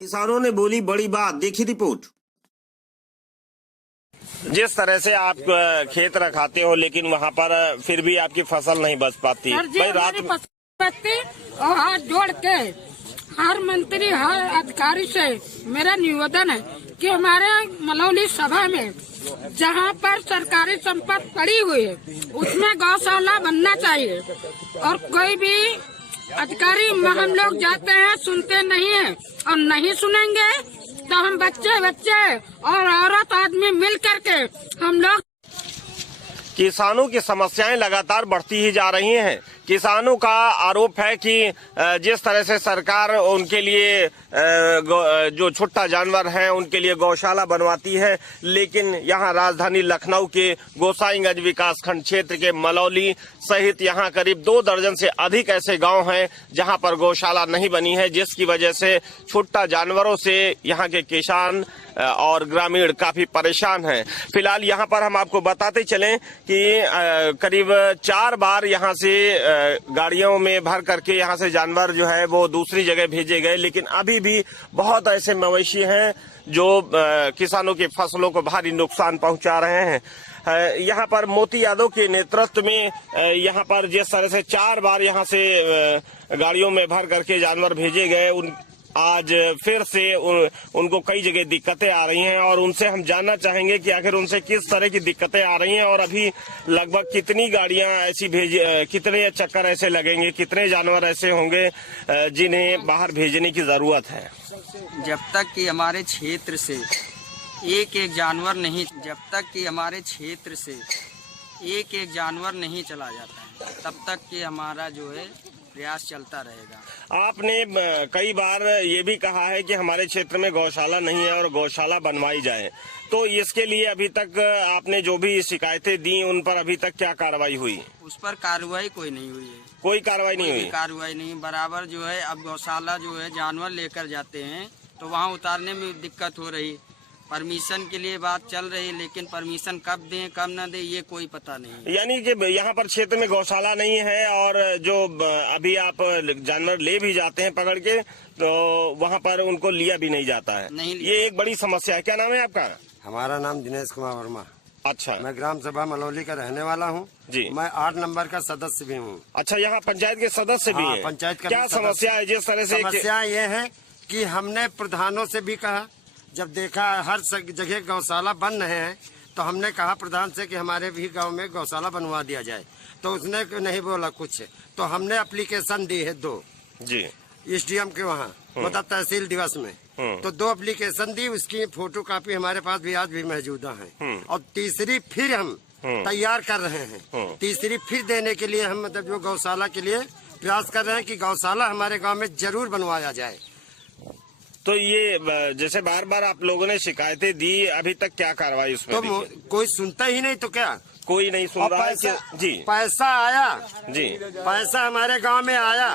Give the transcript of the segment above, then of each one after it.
किसानों ने बोली बड़ी बात, देखी रिपोर्ट। जिस तरह से आप खेत रखाते हो लेकिन वहाँ पर फिर भी आपकी फसल नहीं बच पाती भाई, रात में और हाथ जोड़ के हर मंत्री हर अधिकारी से मेरा निवेदन है कि हमारे मलौली सभा में जहाँ पर सरकारी संपत्ति पड़ी हुई है उसमें गौशाला बनना चाहिए। और कोई भी अधिकारी हम लोग जाते हैं, सुनते नहीं है और नहीं सुनेंगे तो हम बच्चे और औरत आदमी मिल करके हम लोग। किसानों की समस्याएं लगातार बढ़ती ही जा रही हैं। किसानों का आरोप है कि जिस तरह से सरकार उनके लिए जो छुट्टा जानवर हैं उनके लिए गौशाला बनवाती है, लेकिन यहाँ राजधानी लखनऊ के गोसाईगंज विकासखंड क्षेत्र के मलौली सहित यहाँ करीब 2 दर्जन से अधिक ऐसे गांव हैं जहां पर गौशाला नहीं बनी है, जिसकी वजह से छुट्टा जानवरों से यहाँ के किसान और ग्रामीण काफी परेशान हैं। फिलहाल यहाँ पर हम आपको बताते चलें कि करीब 4 बार यहाँ से गाड़ियों में भर करके यहाँ से जानवर जो है वो दूसरी जगह भेजे गए, लेकिन अभी भी बहुत ऐसे मवेशी हैं जो किसानों की फसलों को भारी नुकसान पहुंचा रहे हैं। यहाँ पर मोती यादव के नेतृत्व में यहाँ पर जिस तरह से 4 बार यहाँ से गाड़ियों में भर करके जानवर भेजे गए, आज फिर से उनको कई जगह दिक्कतें आ रही हैं और उनसे हम जानना चाहेंगे कि आखिर उनसे किस तरह की दिक्कतें आ रही हैं और अभी लगभग कितनी गाड़ियां ऐसी कितने चक्कर ऐसे लगेंगे, कितने जानवर ऐसे होंगे जिन्हें बाहर भेजने की जरूरत है। जब तक कि हमारे क्षेत्र से एक जानवर नहीं चला जाता है तब तक कि हमारा जो है प्रयास चलता रहेगा। आपने कई बार ये भी कहा है कि हमारे क्षेत्र में गौशाला नहीं है और गौशाला बनवाई जाए, तो इसके लिए अभी तक आपने जो भी शिकायतें दी उन पर अभी तक क्या कार्रवाई हुई? उस पर कार्रवाई कोई नहीं हुई है। कोई कार्रवाई नहीं हुई? कार्रवाई नहीं, बराबर जो है अब गौशाला जो है जानवर लेकर जाते हैं तो वहाँ उतारने में दिक्कत हो रही। परमिशन के लिए बात चल रही, लेकिन परमिशन कब दें कब न दें ये कोई पता नहीं। यानी कि यहाँ पर क्षेत्र में गौशाला नहीं है और जो अभी आप जानवर ले भी जाते हैं पकड़ के तो वहाँ पर उनको लिया भी नहीं जाता है। नहीं, ये एक बड़ी समस्या है। क्या नाम है आपका? हमारा नाम दिनेश कुमार वर्मा। अच्छा, मैं ग्राम सभा मलौली का रहने वाला हूँ जी। मैं 8 नंबर का सदस्य भी हूँ। अच्छा, यहाँ पंचायत के सदस्य भी हैं? पंचायत का क्या समस्या है? जिस तरह से समस्या ये है कि हमने प्रधानों से भी कहा, जब देखा हर जगह गौशाला बन रहे हैं तो हमने कहा प्रधान से कि हमारे भी गांव में गौशाला बनवा दिया जाए, तो उसने नहीं बोला कुछ। तो हमने एप्लीकेशन दी है 2 जी SDM के वहाँ मतलब तहसील दिवस में, तो 2 एप्लीकेशन दी, उसकी फोटो कापी हमारे पास भी आज भी मौजूदा है। और तीसरी फिर हम तैयार कर रहे हैं, तीसरी फिर देने के लिए हम मतलब जो गौशाला के लिए प्रयास कर रहे हैं कि गौशाला हमारे गाँव में जरूर बनवाया जाए। तो ये जैसे बार बार आप लोगों ने शिकायतें दी, अभी तक क्या कार्रवाई उसमें? तो कोई सुनता ही नहीं, तो क्या कोई नहीं सुन रहा है जी। पैसा आया जी, पैसा हमारे गांव में आया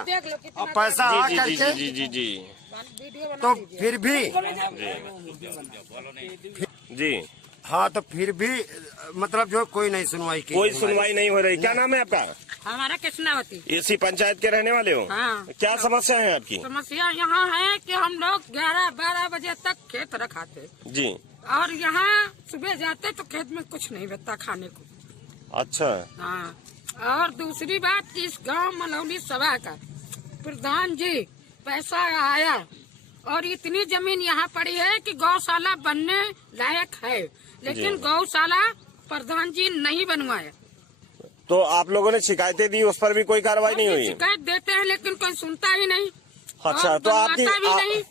और पैसा आ करके जी तो फिर भी जी हाँ, तो फिर भी मतलब जो कोई नहीं सुनवाई की, कोई सुनवाई नहीं हो रही। क्या नाम है आपका? हमारा कृष्णावती। इसी पंचायत के रहने वाले हो? हाँ। क्या समस्या है आपकी? समस्या यहाँ है कि हम लोग 11-12 बजे तक खेत रखाते जी, और यहाँ सुबह जाते तो खेत में कुछ नहीं बचता खाने को। अच्छा, हाँ। और दूसरी बात कि इस गांव मलौली सभा का प्रधान जी पैसा आया और इतनी जमीन यहाँ पड़ी है कि गौशाला बनने लायक है, लेकिन गौशाला प्रधान जी नहीं बनवाया। तो आप लोगों ने शिकायतें दी, उस पर भी कोई कार्रवाई नहीं हुई? शिकायत देते हैं लेकिन कोई सुनता ही नहीं। अच्छा, तो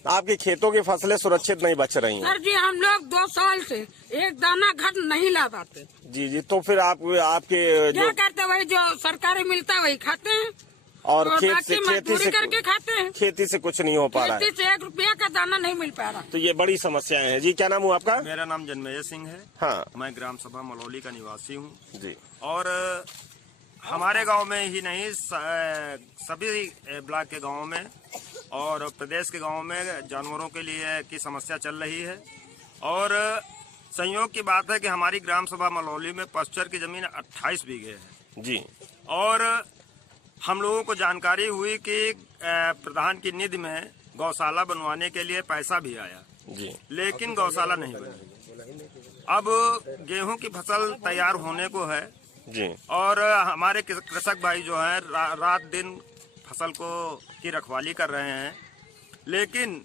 आपकी खेतों की फसलें सुरक्षित नहीं बच रही हैं? सर जी, हम लोग 2 साल से एक दाना घर नहीं ला पाते। जी, तो फिर आपके क्या करते, वही जो सरकारी मिलता है वही खाते हैं और खेती से करके खाते हैं। खेती से कुछ नहीं हो पा रहा है, खेती से 1 रुपया का दाना नहीं मिल पा रहा। तो ये बड़ी समस्याएं हैं जी। क्या नाम हुआ आपका? मेरा नाम जन्मेजय सिंह है। हाँ, मैं ग्राम सभा मलौली का निवासी हूँ जी। और हमारे गांव में ही नहीं, सभी ब्लॉक के गांवों में और प्रदेश के गांवों में जानवरों के लिए की समस्या चल रही है। और संयोग की बात है कि हमारी ग्राम सभा मलौली में पश्चर की जमीन 28 बीघे है जी। और हम लोगों को जानकारी हुई कि प्रधान की निधि में गौशाला बनवाने के लिए पैसा भी आया जी। लेकिन गौशाला नहीं बनी। अब गेहूं की फसल तैयार होने को है जी। और हमारे कृषक भाई जो हैं रात दिन फसल को की रखवाली कर रहे हैं, लेकिन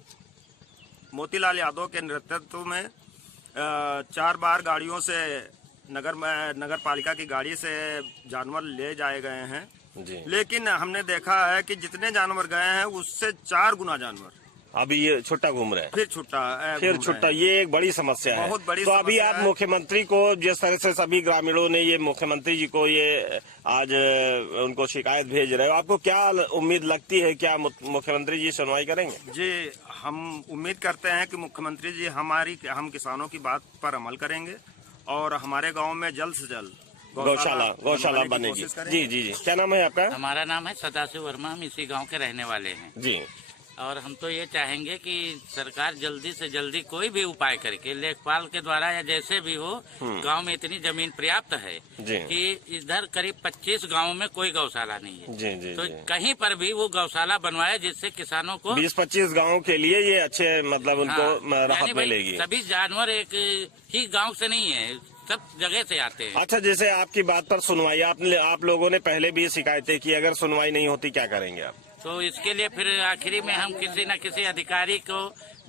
मोतीलाल यादव के नेतृत्व में 4 बार गाड़ियों से नगर पालिका की गाड़ी से जानवर ले जाए गए हैं जी। लेकिन हमने देखा है कि जितने जानवर गए हैं उससे 4 गुना जानवर अभी ये छुट्टा घूम रहे हैं, फिर फिर छुट्टा। ये एक बड़ी समस्या है। बहुत बड़ी तो अभी समस्या आप है। मुख्यमंत्री को जिस तरह से सभी ग्रामीणों ने ये मुख्यमंत्री जी को ये आज उनको शिकायत भेज रहे हो, आपको क्या उम्मीद लगती है, क्या मुख्यमंत्री जी सुनवाई करेंगे? जी, हम उम्मीद करते हैं कि मुख्यमंत्री जी हम किसानों की बात पर अमल करेंगे और हमारे गांव में जल्द से जल्द गौशाला बनेगी। जी जी जी। क्या नाम है आपका? हमारा नाम है सदाशिव वर्मा, हम इसी गांव के रहने वाले हैं जी। और हम तो ये चाहेंगे कि सरकार जल्दी से जल्दी कोई भी उपाय करके लेखपाल के द्वारा या जैसे भी हो, गांव में इतनी जमीन पर्याप्त है जी। कि इधर करीब 25 गांवों में कोई गौशाला नहीं है। जी जी तो जी। कहीं पर भी वो गौशाला बनवाए जिससे किसानों को 20-25 गाँव के लिए ये अच्छे मतलब उनको हाँ, राहत यानी भाई मिलेगी। सभी जानवर एक ही गाँव से नहीं है, सब जगह से आते हैं। अच्छा, जैसे आपकी बात पर सुनवाई आप लोगों ने पहले भी शिकायतें की, अगर सुनवाई नहीं होती क्या करेंगे आप? तो इसके लिए फिर आखिरी में हम किसी न किसी अधिकारी को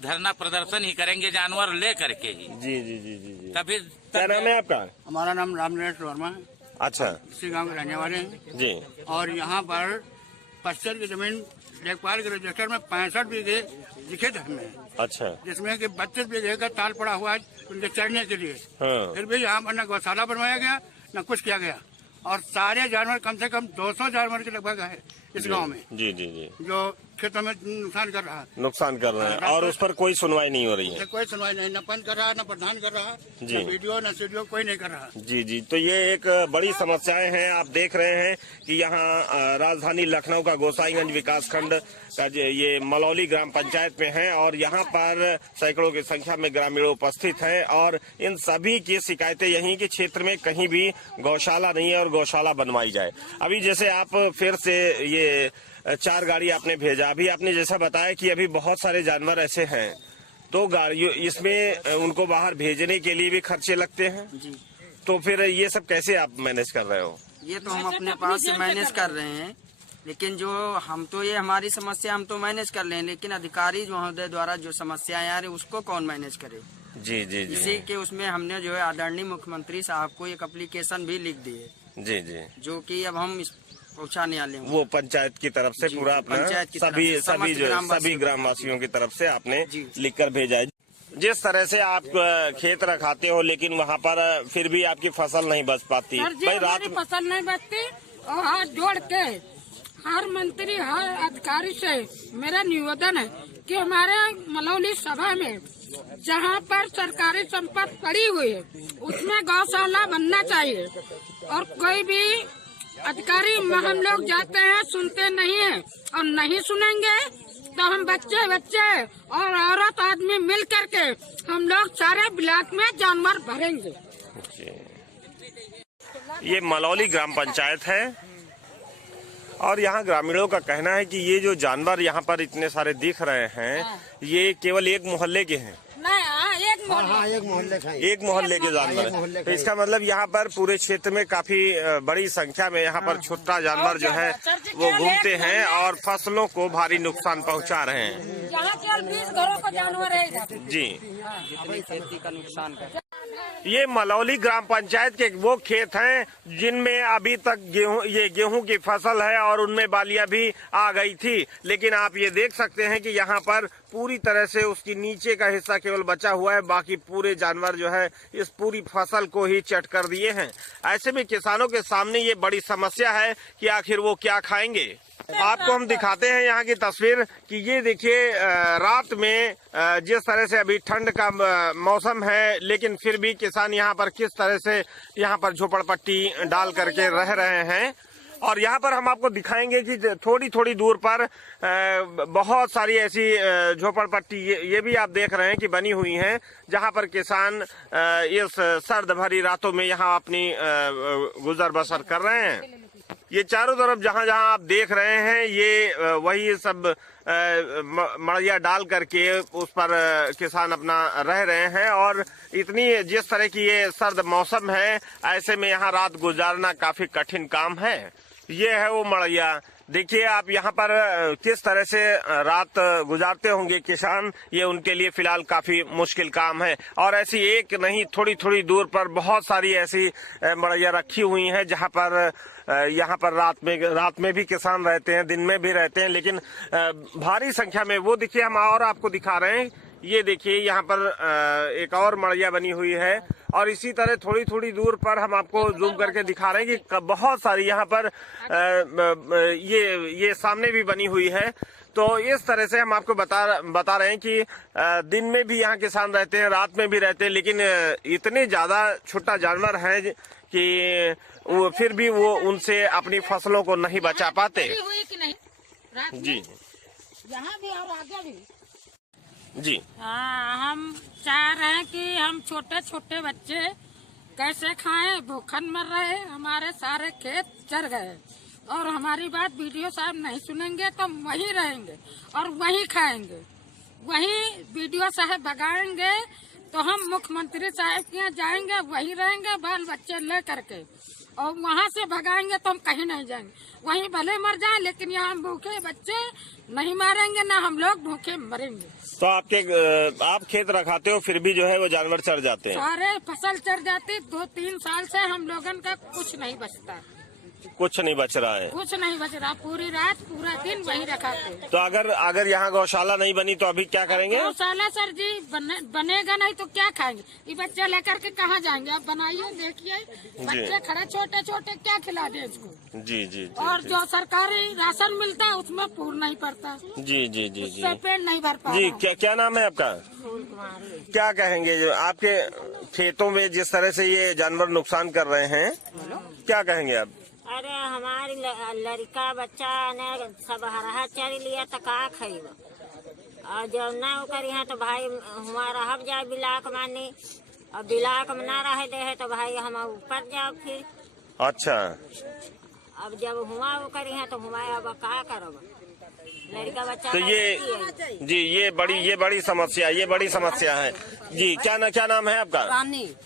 धरना प्रदर्शन ही करेंगे, जानवर ले करके ही। जी जी जी जी जी। तभी क्या नाम है आपका? हमारा नाम रामनरेश वर्मा है, अच्छा इसी गांव के रहने वाले हैं। जी। और यहाँ पर पश्चिम की जमीन लेखपाल के रजिस्टर में 65 बीघे लिखित हमें, अच्छा। जिसमें कि 32 बीघे का ताल पड़ा हुआ है उनके चढ़ने के लिए। हाँ। फिर भी यहाँ पर न गौशाला बनवाया गया न कुछ किया गया, और सारे जानवर कम से कम 200 जानवर के लगभग है इस गांव में, जी जी जी। जो खेतों में नुकसान कर रहा है। नुकसान कर रहे हैं और उस पर कोई सुनवाई नहीं हो रही है। कोई सुनवाई नहीं, न पंच कर रहा है, न प्रधान कर रहा है, जी। न वीडियो न सीडीओ, कोई नहीं कर रहा। जी जी। तो ये एक बड़ी समस्याएं हैं। आप देख रहे हैं कि यहाँ राजधानी लखनऊ का गोसाईगंज विकासखंड का ये मलौली ग्राम पंचायत में है और यहाँ पर सैकड़ों की संख्या में ग्रामीण उपस्थित हैं और इन सभी की शिकायतें यही कि क्षेत्र में कहीं भी गौशाला नहीं है और गौशाला बनवाई जाए। अभी जैसे आप फिर से ये 4 गाड़ी आपने भेजा, अभी आपने जैसा बताया कि अभी बहुत सारे जानवर ऐसे हैं, तो गाड़ियों इसमें उनको बाहर भेजने के लिए भी खर्चे लगते हैं। जी, तो फिर ये सब कैसे आप मैनेज कर रहे हो? ये तो हम अपने पास से मैनेज कर रहे हैं, लेकिन जो हम तो ये हमारी समस्या हम तो मैनेज कर लें, लेकिन अधिकारी महोदय द्वारा जो समस्याएं आ रही उसको कौन मैनेज करे? जी जी जी। इसी के उसमें हमने जो है आदरणीय मुख्यमंत्री साहब को एक एप्लीकेशन भी लिख दी है, जी जी। जो कि अब हम पहुँचा नहीं आले वो पंचायत की तरफ से जी, पूरा अपना पंचायत की तरफ सभी से, सभी समस्त जो ग्रामवासियों सभी ग्रामवासियों की तरफ से आपने जी। लिखकर भेजा है। जिस तरह से आप खेत रखाते हो लेकिन वहाँ पर फिर भी आपकी फसल नहीं बच पाती। सर जी, भाई रात हमारी फसल नहीं बचती और हाथ जोड़ के हर मंत्री हर अधिकारी से मेरा निवेदन है कि हमारे मलौली सभा में जहाँ पर सरकारी संपत्ति पड़ी हुई है उसमें गौशाला बनना चाहिए, और कोई भी अधिकारी हम लोग जाते हैं सुनते नहीं है, और नहीं सुनेंगे तो हम बच्चे और औरत आदमी मिल करके हम लोग सारे ब्लॉक में जानवर भरेंगे। ये मलौली ग्राम पंचायत है और यहाँ ग्रामीणों का कहना है कि ये जो जानवर यहाँ पर इतने सारे दिख रहे हैं ये केवल एक मोहल्ले के हैं। एक मोहल्ले एक मोहल्ले के जानवर है। तो इसका मतलब यहाँ पर पूरे क्षेत्र में काफी बड़ी संख्या में यहाँ पर छुट्टा जानवर जो है वो घूमते हैं और फसलों को भारी नुकसान पहुँचा रहे हैं। यहाँ केवल 20 घरों का जानवर है इधर। जी। जितनी खेती का नुकसान कर। ये मलौली ग्राम पंचायत के वो खेत हैं जिनमें अभी तक गेहूं की फसल है और उनमें बालियां भी आ गई थी, लेकिन आप ये देख सकते हैं कि यहाँ पर पूरी तरह से उसकी नीचे का हिस्सा केवल बचा हुआ है, बाकी पूरे जानवर जो है इस पूरी फसल को ही चट कर दिए हैं। ऐसे में किसानों के सामने ये बड़ी समस्या है कि आखिर वो क्या खाएंगे। आपको हम दिखाते हैं यहाँ की तस्वीर कि ये देखिए रात में जिस तरह से अभी ठंड का मौसम है लेकिन फिर भी किसान यहाँ पर किस तरह से यहाँ पर झोपड़पट्टी डाल करके रह रहे हैं। और यहाँ पर हम आपको दिखाएंगे कि थोड़ी थोड़ी दूर पर बहुत सारी ऐसी झोपड़पट्टी ये भी आप देख रहे हैं कि बनी हुई हैं जहाँ पर किसान इस सर्द भरी रातों में यहाँ अपनी गुजर बसर कर रहे हैं। ये चारों तरफ जहां जहां आप देख रहे हैं ये वही सब मड़िया डाल करके उस पर किसान अपना रह रहे हैं और इतनी जिस तरह की ये सर्द मौसम है ऐसे में यहाँ रात गुजारना काफी कठिन काम है। ये है वो मड़िया। देखिए आप यहाँ पर किस तरह से रात गुजारते होंगे किसान, ये उनके लिए फिलहाल काफी मुश्किल काम है। और ऐसी एक नहीं थोड़ी थोड़ी दूर पर बहुत सारी ऐसी मड़ैया रखी हुई हैं जहाँ पर यहाँ पर रात में भी किसान रहते हैं, दिन में भी रहते हैं, लेकिन भारी संख्या में वो देखिए हम और आपको दिखा रहे हैं। ये देखिए यहाँ पर एक और मड़ैया बनी हुई है और इसी तरह थोड़ी थोड़ी दूर पर हम आपको जूम करके दिखा रहे हैं कि बहुत सारी यहाँ पर ये सामने भी बनी हुई है। तो इस तरह से हम आपको बता रहे हैं कि दिन में भी यहाँ किसान रहते हैं, रात में भी रहते हैं, लेकिन इतने ज्यादा छोटा जानवर हैं कि वो फिर भी वो उनसे अपनी फसलों को नहीं बचा पाते। जी यहाँ भी और आगे भी जी हम चाह रहे हैं कि हम छोटे छोटे बच्चे कैसे खाएं, भूखन मर रहे, हमारे सारे खेत चर गए और हमारी बात वीडियो साहब नहीं सुनेंगे तो हम वहीं रहेंगे और वहीं खाएंगे। वहीं वीडियो साहब भगाएंगे तो हम मुख्यमंत्री साहब के यहाँ जाएंगे, वहीं रहेंगे बाल बच्चे ले करके, और वहाँ से भगाएंगे तो हम कहीं नहीं जाएंगे। वहीं भले मर जाए लेकिन यहाँ हम भूखे बच्चे नहीं मारेंगे, ना हम लोग भूखे मरेंगे। तो आप खेत रखाते हो फिर भी जो है वो जानवर चर जाते हैं? सारे फसल चर जाती। 2-3 साल से हम लोगन का कुछ नहीं बचता, कुछ नहीं बच रहा है। कुछ नहीं बच रहा। पूरी रात पूरा दिन वहीं रखाते। तो अगर यहाँ गौशाला नहीं बनी तो अभी क्या करेंगे? गौशाला सर जी बनेगा नहीं तो क्या खाएंगे? ये बच्चे लेकर के कहाँ जाएंगे? आप बनाइए, देखिए बच्चे खड़े छोटे छोटे, क्या खिला दे इसको? जी। और जो सरकारी राशन मिलता है उसमें पूर्ण नहीं पड़ता। जी उससे पेट नहीं भर पा जी। क्या नाम है आपका? क्या कहेंगे जो आपके खेतों में जिस तरह से ये जानवर नुकसान कर रहे हैं, क्या कहेंगे आप? अरे हमारी लड़का बच्चा ने सब हरा चर लिया तो का खाइब, और जब ना करी है तो भाई हमारा हब जाए बिलाक मानी, और बिलाक में ना रह दे है तो भाई हम ऊपर जाओ फिर। अच्छा। अब जब हुआ वो करी है तो हुआ अब का करब, लड़का बच्चा। तो ये बड़ी समस्या है जी। क्या नाम है आपका?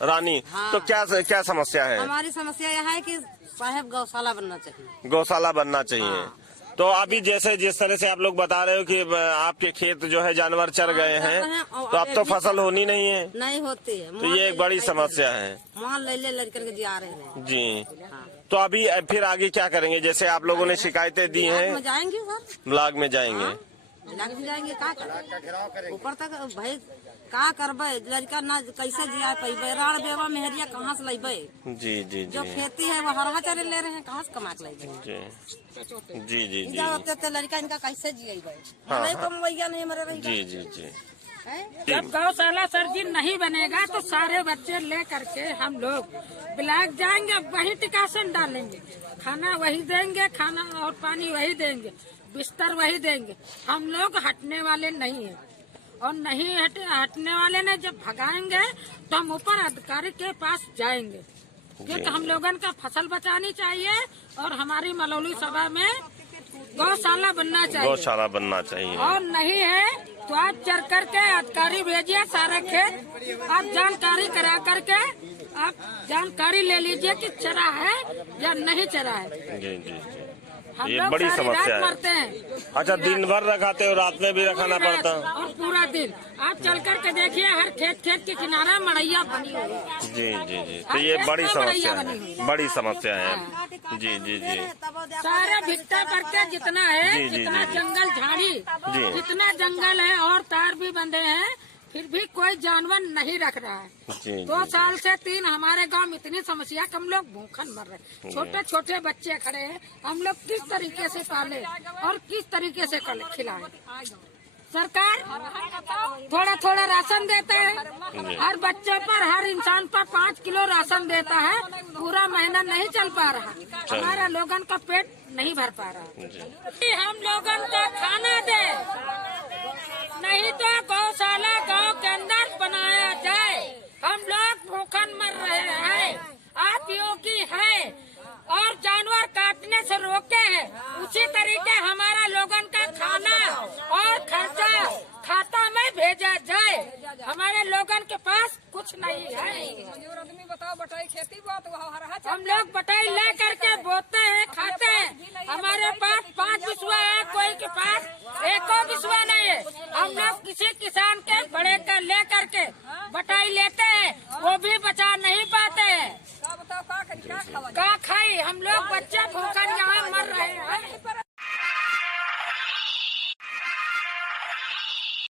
रानी। हाँ। तो क्या समस्या है? हमारी समस्या यह है कि साहब गौशाला बनना चाहिए। गौशाला बनना चाहिए। हाँ। तो अभी जैसे जिस तरह से आप लोग बता रहे हो कि आपके खेत जो है जानवर चर गए हैं, तो अब तो फसल होनी नहीं है। नहीं होती है तो ये एक बड़ी समस्या है। वहाँ ले लड़कर के जा रहे हैं जी। तो अभी फिर आगे क्या करेंगे? जैसे आप लोगों ने शिकायतें दी हैं, जाएंगे सर, ब्लॉक में जाएंगे। लग भी जाएंगे, का ऊपर तक भाई का करबे? लड़का ना कैसे जिया पैबे? राड़ बेवा मेहरिया कहाँ से लेबे? जी। जो खेती है वो हरा चरे ले रहे हैं, कहाँ से कमा के लेबे? जी। तो लड़का इनका कैसे जियेबे? नहीं कमवैया नहीं मरे रही। जी। जब गौशाला सर जी नहीं बनेगा तो सारे बच्चे ले करके हम लोग ब्लॉक जाएंगे, वही टिकासन डालेंगे, खाना वही देंगे, खाना और पानी वही देंगे, बिस्तर वही देंगे। हम लोग हटने वाले नहीं है, और नहीं हटने वाले ने जब भगाएंगे तो हम ऊपर अधिकारी के पास जाएंगे, क्योंकि हम लोगन का फसल बचानी चाहिए और हमारी मलौली सभा में गौशाला बनना चाहिए। और नहीं है तो आप चर करके अधिकारी भेजिए, सारा खेत आप जानकारी करा करके आप जानकारी ले लीजिए कि चरा है या नहीं चरा है। जी। हम ये लोग बड़ी सारी समस्या रात है। मरते हैं। अच्छा, दिन भर रखाते हो, रात में भी रखाना पड़ता? और पूरा दिन आप चल कर के देखिए, हर खेत के किनारा मड़ैया बनी हुई है। जी। तो ये बड़ी समस्या है। जी। सारे भिट्टा करके जितना है, जितना जंगल झाड़ी, जितना जंगल है और तार भी बंधे हैं, फिर भी कोई जानवर नहीं रख रहा है। 2 साल से 3 हमारे गांव में इतनी समस्या कि हम लोग भूखन मर रहे। छोटे छोटे बच्चे खड़े हैं, हम लोग किस तरीके से पाले और किस तरीके से खिलाए? सरकार थोड़ा राशन देता है, हर बच्चे पर हर इंसान पर 5 किलो राशन देता है, पूरा महीना नहीं चल पा रहा, हमारा लोगन का पेट नहीं भर पा रहा। हम लोगन को खाना दे, नहीं तो गौशाला गांव के अंदर बनाया जाए। हम लोग भूखन मर रहे हैं, आप योगी है और जानवर काटने हम लोग बटाई ले करके बोते हैं, खाते हैं। हमारे पास 5 बिस्वा है, कोई के पास 1 बिस्वा नहीं है। हम लोग किसी किसान के बड़े का ले करके बटाई लेते हैं, वो भी बचा नहीं पाते हैं। का खाई हम लोग, बच्चे भूखन यहाँ मर रहे हैं।